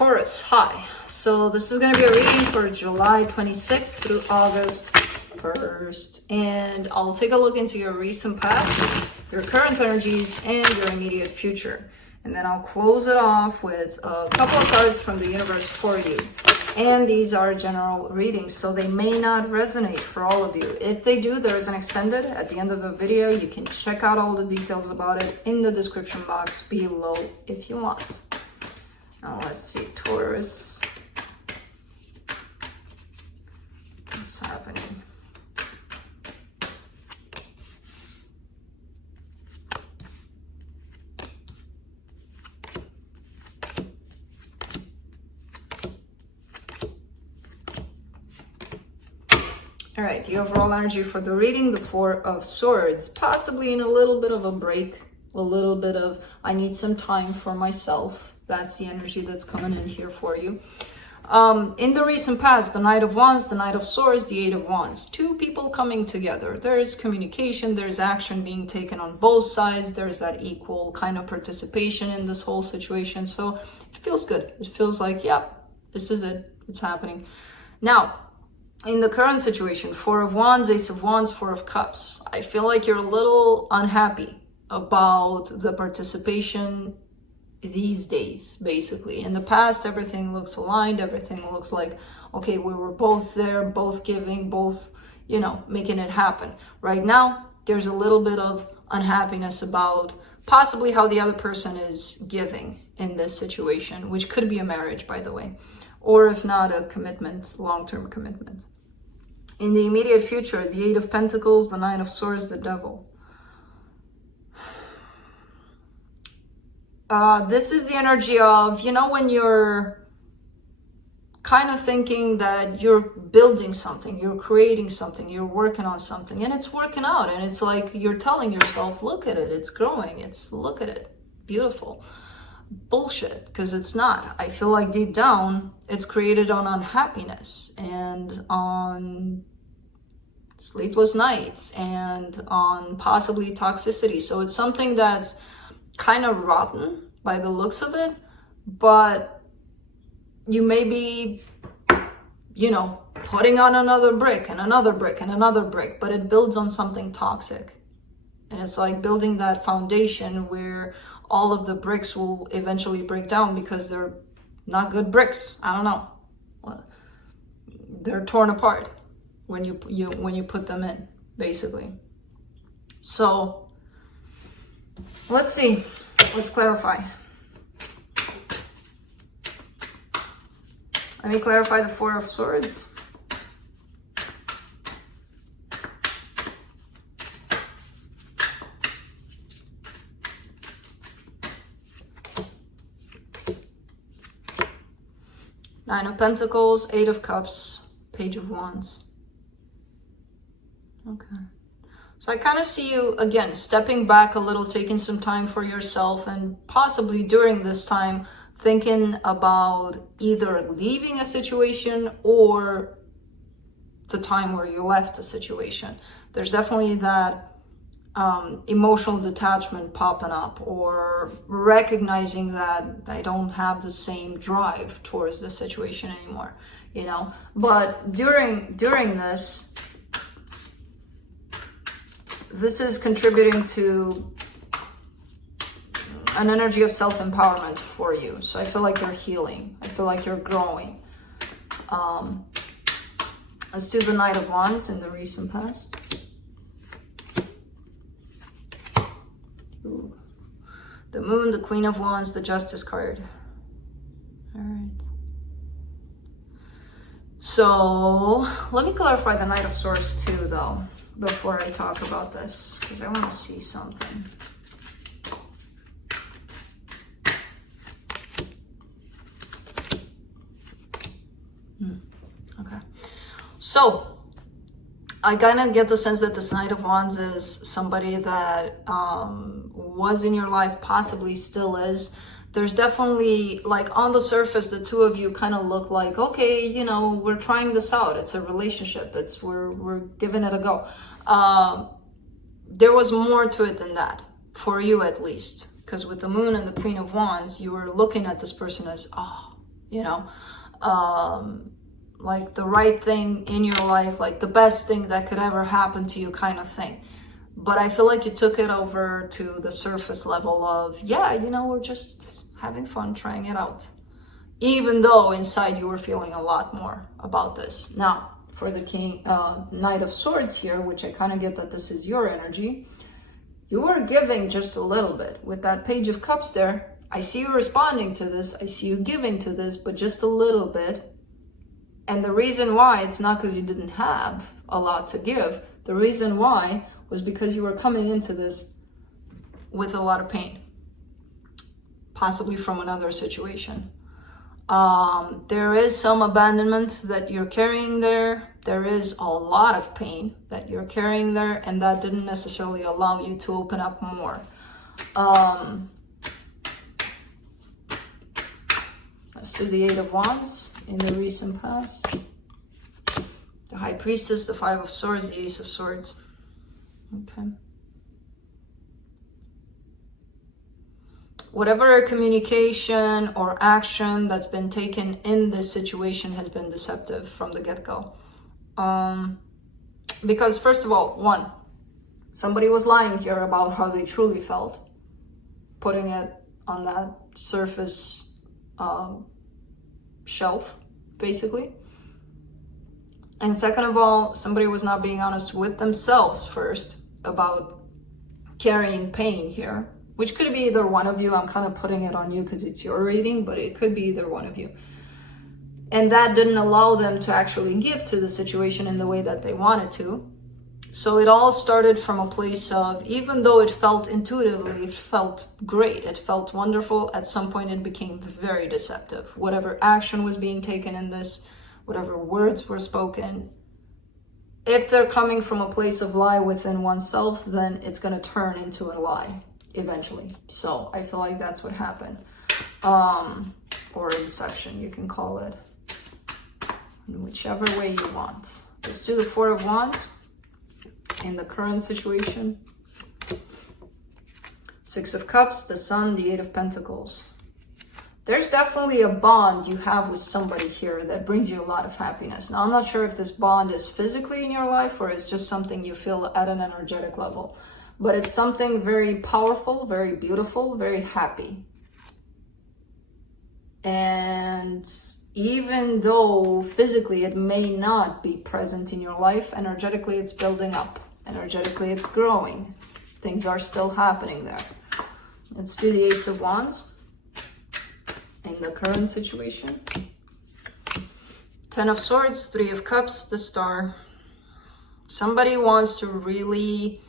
Taurus, hi. So this is going to be a reading for July 26th through August 1st. And I'll take a look into your recent past, your current energies, and your immediate future. And then I'll close it off with a couple of cards from the universe for you. And these are general readings, so they may not resonate for all of you. If they do, there is an extended at the end of the video. You can check out all the details about it in the description box below if you want. Now let's see, Taurus. What's happening? All right, the overall energy for the reading, the Four of Swords, possibly in a little bit of a break, a little bit of, I need some time for myself. That's the energy that's coming in here for you. In the recent past, the Knight of Wands, the Knight of Swords, the Eight of Wands. Two people coming together. There's communication, there's action being taken on both sides. There's that equal kind of participation in this whole situation. So it feels good. It feels like, yep, this is it. It's happening. Now, in the current situation, Four of Wands, Ace of Wands, Four of Cups. I feel like you're a little unhappy about the participation these days, basically. In the past, everything looks aligned. Everything looks like, okay, we were both there, both giving, both, making it happen. Right now, there's a little bit of unhappiness about possibly how the other person is giving in this situation, which could be a marriage, by the way, or if not, a commitment, long-term commitment. In the immediate future, the Eight of Pentacles, the Nine of Swords, the Devil. This is the energy of, when you're kind of thinking that you're building something, you're creating something, you're working on something, and it's working out. And it's like you're telling yourself, look at it, it's growing, look at it, beautiful. Bullshit, because it's not. I feel like deep down, it's created on unhappiness and on sleepless nights and on possibly toxicity. So it's something that's kind of rotten by the looks of it, but you may be, putting on another brick and another brick and another brick, but it builds on something toxic. And it's like building that foundation where all of the bricks will eventually break down because they're not good bricks. I don't know. They're torn apart when you put them in, basically. So let's see. Let's clarify. Let me clarify the Four of Swords. Nine of Pentacles, Eight of Cups, Page of Wands. Okay. So I kind of see you, again, stepping back a little, taking some time for yourself, and possibly during this time thinking about either leaving a situation or the time where you left a situation. There's definitely that emotional detachment popping up, or recognizing that I don't have the same drive towards the situation anymore, But during this is contributing to an energy of self-empowerment for you. So I feel like you're healing. I feel like you're growing. Let's do the Knight of Wands in the recent past. Ooh. The Moon, the Queen of Wands, the Justice card. All right. So let me clarify the Knight of Swords too, though, before I talk about this, because I want to see something. Okay. So I kind of get the sense that this Knight of Wands is somebody that was in your life, possibly still is. There's definitely, like, on the surface, the two of you kind of look like, okay, we're trying this out. It's a relationship. We're giving it a go. There was more to it than that, for you at least. Because with the Moon and the Queen of Wands, you were looking at this person as, oh, you know, like the right thing in your life, like the best thing that could ever happen to you kind of thing. But I feel like you took it over to the surface level of, yeah, you know, we're just having fun trying it out. Even though inside you were feeling a lot more about this. Now, for the Knight of Swords here, which I kind of get that this is your energy, you were giving just a little bit. With that Page of Cups there, I see you responding to this, I see you giving to this, but just a little bit. And the reason why, it's not because you didn't have a lot to give. The reason why was because you were coming into this with a lot of pain, possibly from another situation. There is some abandonment that you're carrying there. There is a lot of pain that you're carrying there, and that didn't necessarily allow you to open up more. Let's do the Eight of Wands in the recent past. The High Priestess, the Five of Swords, the Ace of Swords. Okay. Whatever communication or action that's been taken in this situation has been deceptive from the get-go. Because first of all, one, somebody was lying here about how they truly felt, putting it on that surface shelf, basically. And second of all, somebody was not being honest with themselves first about carrying pain here, which could be either one of you. I'm kind of putting it on you because it's your reading, but it could be either one of you. And that didn't allow them to actually give to the situation in the way that they wanted to. So it all started from a place of, even though it felt intuitively, it felt great, it felt wonderful, at some point it became very deceptive. Whatever action was being taken in this, whatever words were spoken, if they're coming from a place of lie within oneself, then it's going to turn into a lie eventually. So I feel like that's what happened. Or deception, you can call it, in whichever way you want. Let's do the Four of Wands in the current situation. Six of Cups, the Sun, the Eight of Pentacles. There's definitely a bond you have with somebody here that brings you a lot of happiness. Now, I'm not sure if this bond is physically in your life or it's just something you feel at an energetic level. But it's something very powerful, very beautiful, very happy. And even though physically it may not be present in your life, energetically it's building up. Energetically it's growing. Things are still happening there. Let's do the Ace of Wands in the current situation. Ten of Swords, Three of Cups, the Star. Somebody wants to really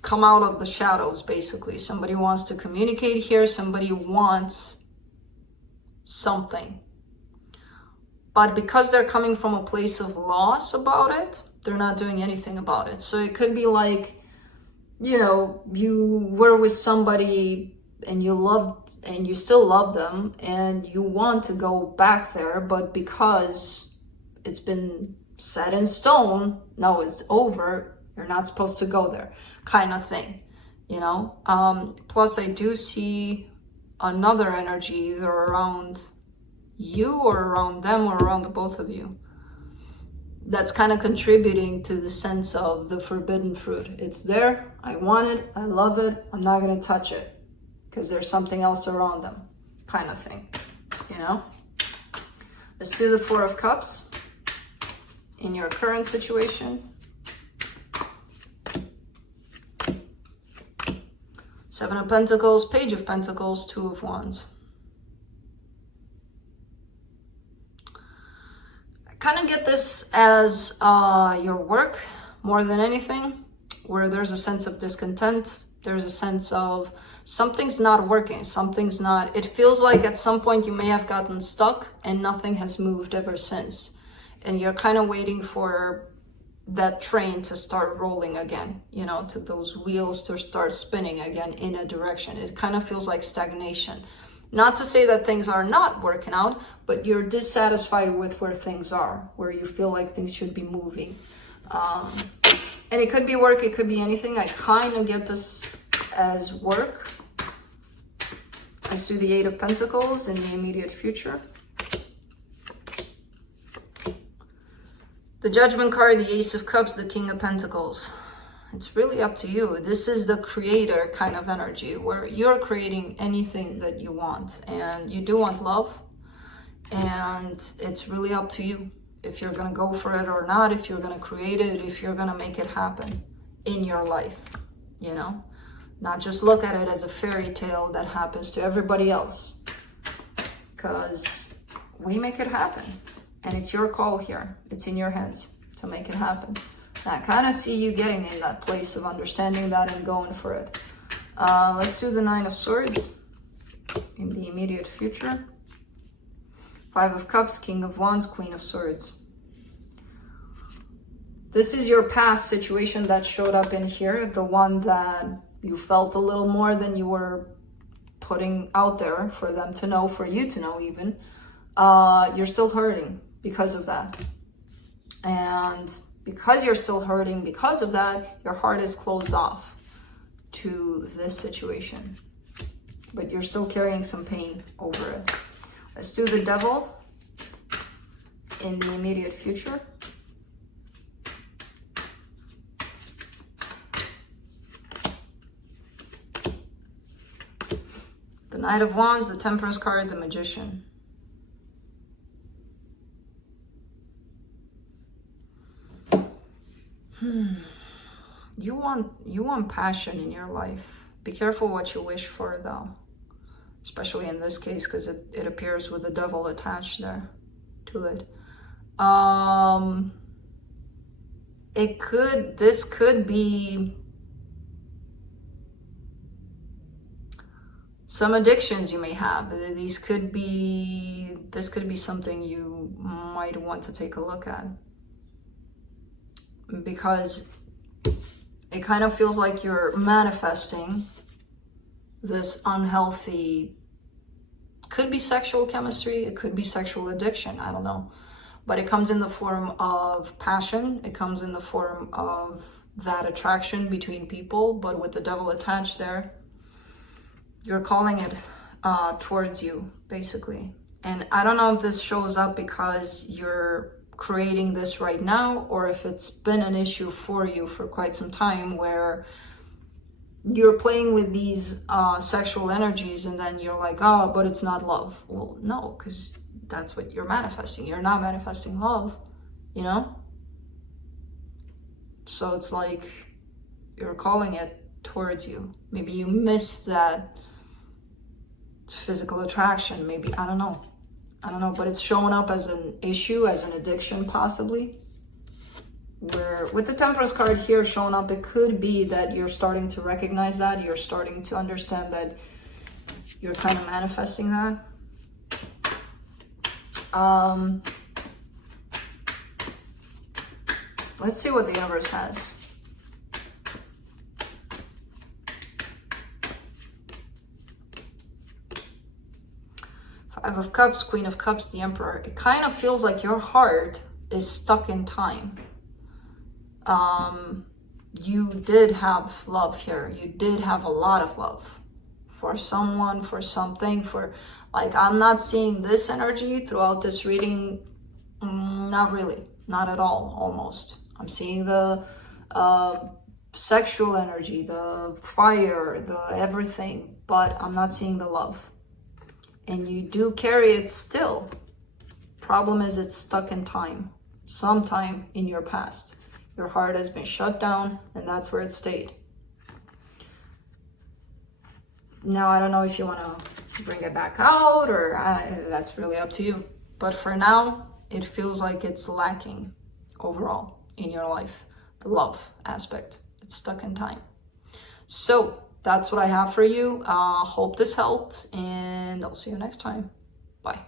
come out of the shadows, basically. Somebody wants to communicate here. Somebody wants something. But because they're coming from a place of loss about it, they're not doing anything about it. So it could be like, you know, you were with somebody and you loved and you still love them and you want to go back there, but because it's been set in stone, now it's over, you're not supposed to go there, kind of thing, you know. Plus I do see another energy either around you or around them or around the both of you that's kind of contributing to the sense of the forbidden fruit. It's there, I want it, I love it, I'm not going to touch it because there's something else around them, kind of thing, you know. Let's do the Four of Cups in your current situation. Seven of Pentacles, Page of Pentacles, Two of Wands. I kind of get this as your work more than anything, where there's a sense of discontent. There's a sense of something's not working, something's not, it feels like at some point you may have gotten stuck and nothing has moved ever since. And you're kind of waiting for that train to start rolling again, you know, to those wheels to start spinning again in a direction. It kind of feels like stagnation. Not to say that things are not working out, but you're dissatisfied with where things are, where you feel like things should be moving. And it could be work, it could be anything. I kind of get this as work. Let's do the Eight of Pentacles in the immediate future. The Judgment card, the Ace of Cups, the King of Pentacles. It's really up to you. This is the creator kind of energy where you're creating anything that you want, and you do want love, and it's really up to you if you're going to go for it or not, if you're going to create it, if you're going to make it happen in your life, you know? Not just look at it as a fairy tale that happens to everybody else, because we make it happen, and it's your call here. It's in your hands to make it happen. I kind of see you getting in that place of understanding that and going for it. Let's do the Nine of Swords in the immediate future. Five of Cups, King of Wands, Queen of Swords. This is your past situation that showed up in here, the one that you felt a little more than you were putting out there for them to know, for you to know even. You're still hurting because of that. And because you're still hurting because of that, your heart is closed off to this situation. But you're still carrying some pain over it. Let's do the Devil in the immediate future. The Knight of Wands, the Temperance card, the Magician. You want passion in your life. Be careful what you wish for, though. Especially in this case, because it appears with the Devil attached there to it. This could be some addictions you may have. This could be something you might want to take a look at, because it kind of feels like you're manifesting this unhealthy, could be sexual chemistry, it could be sexual addiction, I don't know. But it comes in the form of passion, it comes in the form of that attraction between people, but with the Devil attached there, you're calling it towards you, basically. And I don't know if this shows up because you're creating this right now, or if it's been an issue for you for quite some time where you're playing with these sexual energies and then you're like, oh, but it's not love. Well, no, because that's what you're manifesting. You're not manifesting love, you know? So it's like you're calling it towards you. Maybe you miss that physical attraction, maybe, I don't know, but it's showing up as an issue, as an addiction possibly. Where with the Temperance card here showing up, it could be that you're starting to recognize that, you're starting to understand that you're kind of manifesting that. Let's see what the universe has. Five of Cups, Queen of Cups, the Emperor. It kind of feels like your heart is stuck in time. You did have love here. You did have a lot of love for someone, for something, for, like, I'm not seeing this energy throughout this reading. Not really, not at all, almost. I'm seeing the sexual energy, the fire, the everything, but I'm not seeing the love. And you do carry it still. Problem is, it's stuck in time, sometime in your past. Your heart has been shut down, and that's where it stayed. Now, I don't know if you want to bring it back out, or that's really up to you. But for now, it feels like it's lacking overall in your life. The love aspect, it's stuck in time. So that's what I have for you. Hope this helped, and I'll see you next time. Bye.